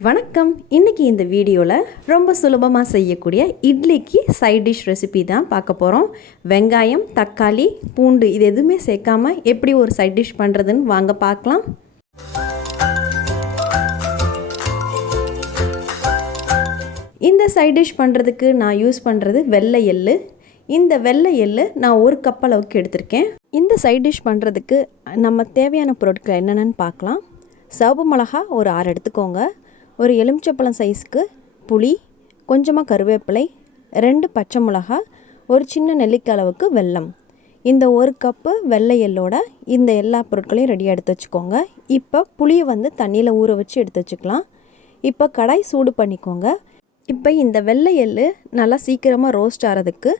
வணக்கம். இன்றைக்கி இந்த வீடியோவில் ரொம்ப சுலபமாக செய்யக்கூடிய இட்லிக்கு சைட் டிஷ் ரெசிபி தான் பார்க்க போகிறோம். வெங்காயம், தக்காளி, பூண்டு இது எதுவுமே சேர்க்காம எப்படி ஒரு சைட் டிஷ் பண்ணுறதுன்னு வாங்க பார்க்கலாம். இந்த சைட் டிஷ் பண்ணுறதுக்கு நான் யூஸ் பண்ணுறது வெள்ளை எள்ளு. இந்த வெள்ளை எள்ளு நான் ஒரு கப் அளவுக்கு எடுத்திருக்கேன். இந்த சைட் டிஷ் பண்ணுறதுக்கு நம்ம தேவையான பொருட்கள் என்னென்னு பார்க்கலாம். சிவப்பு மிளகா ஒரு 6 எடுத்துக்கோங்க. ஒரு எலுமிச்சப்பழம் சைஸ்க்கு புளி, கொஞ்சமாக கருவேப்பிலை, 2 பச்சை மிளகா, ஒரு சின்ன நெல்லிக்காய் அளவுக்கு வெல்லம். இந்த ஒரு கப்பு வெள்ளை எள்ளோட இந்த எல்லா பொருட்களையும் ரெடியாக எடுத்து வச்சுக்கோங்க. இப்போ புளியை தண்ணியில் ஊற வச்சு எடுத்து வச்சுக்கலாம். இப்போ கடாய் சூடு பண்ணிக்கோங்க. இப்போ இந்த வெள்ளை எள்ளு நல்லா சீக்கிரமாக ரோஸ்ட் ஆகிறதுக்கு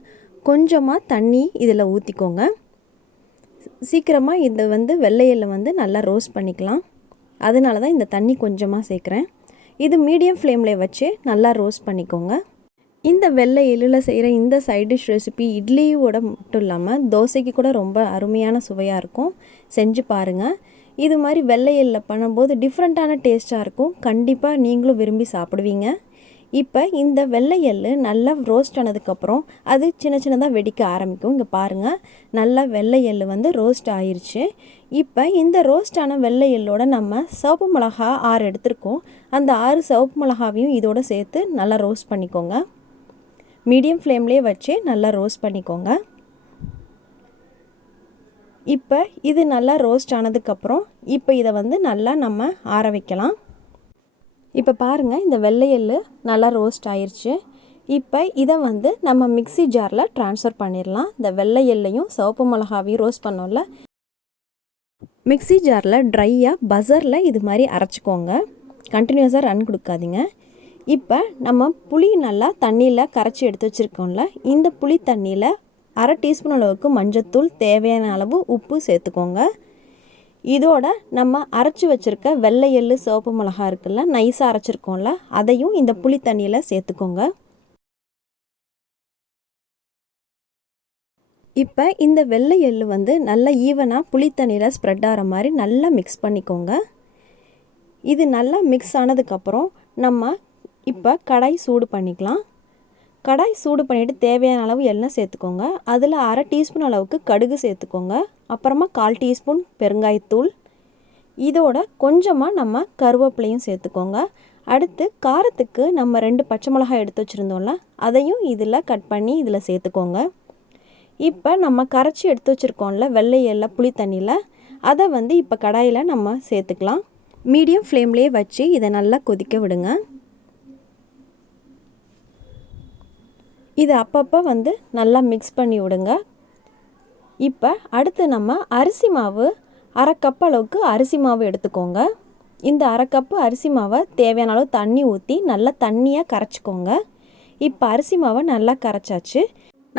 கொஞ்சமாக தண்ணி இதில் ஊற்றிக்கோங்க. சீக்கிரமாக இது வெள்ளை எள்ளை நல்லா ரோஸ்ட் பண்ணிக்கலாம். அதனால தான் இந்த தண்ணி கொஞ்சமாக சேர்க்குறேன். இது மீடியம் ஃப்ளேமில் வச்சு நல்லா ரோஸ்ட் பண்ணிக்கோங்க. இந்த வெள்ளை எள்ளில் செய்கிற இந்த சைட் டிஷ் ரெசிபி இட்லியோட மட்டும் இல்லாமல் தோசைக்கு கூட ரொம்ப அருமையான சுவையாக இருக்கும். செஞ்சு பாருங்கள். இது மாதிரி வெள்ளை எள்ளில் பண்ணும்போது டிஃப்ரெண்ட்டான டேஸ்ட்டாக இருக்கும். கண்டிப்பாக நீங்களும் விரும்பி சாப்பிடுவீங்க. இப்போ இந்த வெள்ளை எள்ளு நல்லா ரோஸ்ட் ஆனதுக்கப்புறம் அது சின்ன சின்னதாக வெடிக்க ஆரம்பிக்கும். இங்கே பாருங்கள், நல்லா வெள்ளை எள்ளு ரோஸ்ட் ஆயிடுச்சு. இப்போ இந்த ரோஸ்ட் ஆன வெள்ளை எள்ளோட நம்ம சிவப்பு மிளகா 6 எடுத்திருக்கோம். அந்த 6 சிவப்பு மிளகாவையும் இதோடு சேர்த்து நல்லா ரோஸ்ட் பண்ணிக்கோங்க. மீடியம் ஃப்ளேம்லேயே வச்சு நல்லா ரோஸ்ட் பண்ணிக்கோங்க. இப்போ இது நல்லா ரோஸ்ட் ஆனதுக்கப்புறம் இப்போ இதை நல்லா நம்ம ஆற வைக்கலாம். இப்போ பாருங்கள், இந்த வெள்ளை எள்ளு நல்லா ரோஸ்ட் ஆயிடுச்சு. இப்போ இதை நம்ம மிக்ஸி ஜாரில் ட்ரான்ஸ்ஃபர் பண்ணிடலாம். இந்த வெள்ளை எள்ளையும் சிவப்பு மிளகாவையும் ரோஸ்ட் பண்ணோம்ல, மிக்ஸி ஜாரில் ட்ரையாக பஸரில் இது மாதிரி அரைச்சிக்கோங்க. கண்டினியூஸாக ரன் கொடுக்காதீங்க. இப்போ நம்ம புளி நல்லா தண்ணியில் கரைச்சி எடுத்து வச்சுருக்கோம்ல, இந்த புளி தண்ணியில் 1/2 டீஸ்பூன் அளவுக்கு மஞ்சத்தூள், தேவையான அளவு உப்பு சேர்த்துக்கோங்க. இதோட நம்ம அரைச்சி வச்சுருக்க வெள்ளை எள்ளு சிவப்பு மிளகா இருக்குல்ல, நைஸாக அரைச்சிருக்கோம்ல, அதையும் இந்த புளி தண்ணியில் சேர்த்துக்கோங்க. இப்போ இந்த வெள்ளை எள்ளு நல்லா ஈவனாக புளி தண்ணியில் ஸ்ப்ரெட் ஆகிற மாதிரி நல்லா மிக்ஸ் பண்ணிக்கோங்க. இது நல்லா மிக்ஸ் ஆனதுக்கப்புறம் நம்ம இப்போ கடாய் சூடு பண்ணிக்கலாம். கடாய் சூடு பண்ணிவிட்டு தேவையான அளவு எண்ணெய் சேர்த்துக்கோங்க. அதில் 1/2 டீஸ்பூன் அளவுக்கு கடுகு சேர்த்துக்கோங்க. அப்புறமா 1/4 டீஸ்பூன் பெருங்காயத்தூள், இதோட கொஞ்சமாக நம்ம கருவேப்பிலையும் சேர்த்துக்கோங்க. அடுத்து காரத்துக்கு நம்ம 2 பச்சை மிளகாய் எடுத்து வச்சுருந்தோம்ல, அதையும் இதில் கட் பண்ணி இதில் சேர்த்துக்கோங்க. இப்போ நம்ம கரைச்சி எடுத்து வச்சுருக்கோம்ல வெள்ளை எள்ளை புளி தண்ணியில், அதை இப்போ கடாயில் நம்ம சேர்த்துக்கலாம். மீடியம் ஃப்ளேம்லேயே வச்சு இதை நல்லா கொதிக்க விடுங்க. இதை அப்பப்போ நல்லா மிக்ஸ் பண்ணி விடுங்க. இப்போ அடுத்து நம்ம அரிசி மாவு 1/2 கப் அளவுக்கு அரிசி மாவு எடுத்துக்கோங்க. இந்த 1/2 கப்பு அரிசி மாவை தேவையான அளவு தண்ணி ஊற்றி நல்லா தண்ணியாக கரைச்சிக்கோங்க. இப்போ அரிசி மாவை நல்லா கரைச்சாச்சு.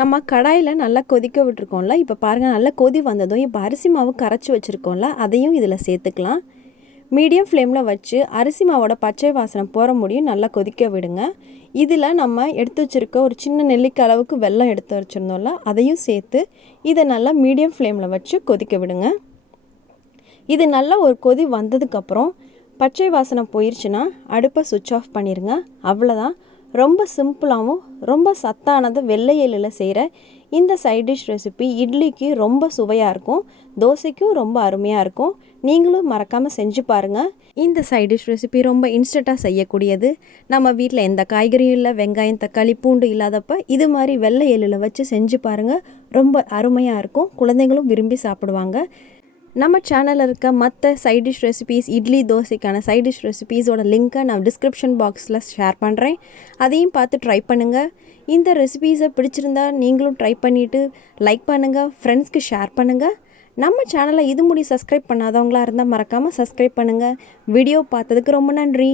நம்ம கடாயில் நல்லா கொதிக்க விட்டுருக்கோம்ல, இப்போ பாருங்கள் நல்லா கொதி வந்ததும் இப்போ அரிசி மாவு கரைச்சி வச்சுருக்கோம்ல, அதையும் இதில் சேர்த்துக்கலாம். மீடியம் ஃப்ளேமில் வச்சு அரிசி மாவோட பச்சை வாசனை போகிற முடியும் நல்லா கொதிக்க விடுங்க. இதில் நம்ம எடுத்து வச்சுருக்க ஒரு சின்ன நெல்லிக்காய் அளவுக்கு வெல்லம் எடுத்து வச்சுருந்தோம்ல, அதையும் சேர்த்து இதை நல்லா மீடியம் ஃப்ளேமில் வச்சு கொதிக்க விடுங்க. இது நல்லா ஒரு கொதி வந்ததுக்கப்புறம் பச்சை வாசனை போயிடுச்சுன்னா அடுப்பை சுவிட்ச் ஆஃப் பண்ணிடுங்க. அவ்வளோதான். ரொம்ப சிம்பிளாகவும் ரொம்ப சத்தானது வெள்ளை எள்ளில் செய்கிற இந்த சைட் டிஷ் ரெசிபி இட்லிக்கு ரொம்ப சுவையாக இருக்கும், தோசைக்கும் ரொம்ப அருமையாக இருக்கும். நீங்களும் மறக்காமல் செஞ்சு பாருங்கள். இந்த சைட் டிஷ் ரெசிபி ரொம்ப இன்ஸ்டண்ட்டாக செய்யக்கூடியது. நம்ம வீட்டில் எந்த காய்கறியும் இல்லை, வெங்காயம், தக்காளி, பூண்டு இல்லாதப்போ இது மாதிரி வெள்ளை எள்ளில் வச்சு செஞ்சு பாருங்கள். ரொம்ப அருமையாக இருக்கும். குழந்தைங்களும் விரும்பி சாப்பிடுவாங்க. நம்ம சேனலில் இருக்க மற்ற சைட் டிஷ் ரெசிபீஸ், இட்லி தோசைக்கான சைட் டிஷ் ரெசிபீஸோட லிங்க்கை நான் டிஸ்கிரிப்ஷன் பாக்ஸில் ஷேர் பண்ணுறேன். அதையும் பார்த்து ட்ரை பண்ணுங்கள். இந்த ரெசிபீஸை பிடிச்சிருந்தா நீங்களும் ட்ரை பண்ணிவிட்டு லைக் பண்ணுங்கள், ஃப்ரெண்ட்ஸ்க்கு ஷேர் பண்ணுங்கள். நம்ம சேனலை இது முடி சப்ஸ்கிரைப் பண்ணாதவங்களாக இருந்தால் மறக்காமல் சப்ஸ்கிரைப் பண்ணுங்கள். வீடியோ பார்த்ததுக்கு ரொம்ப நன்றி.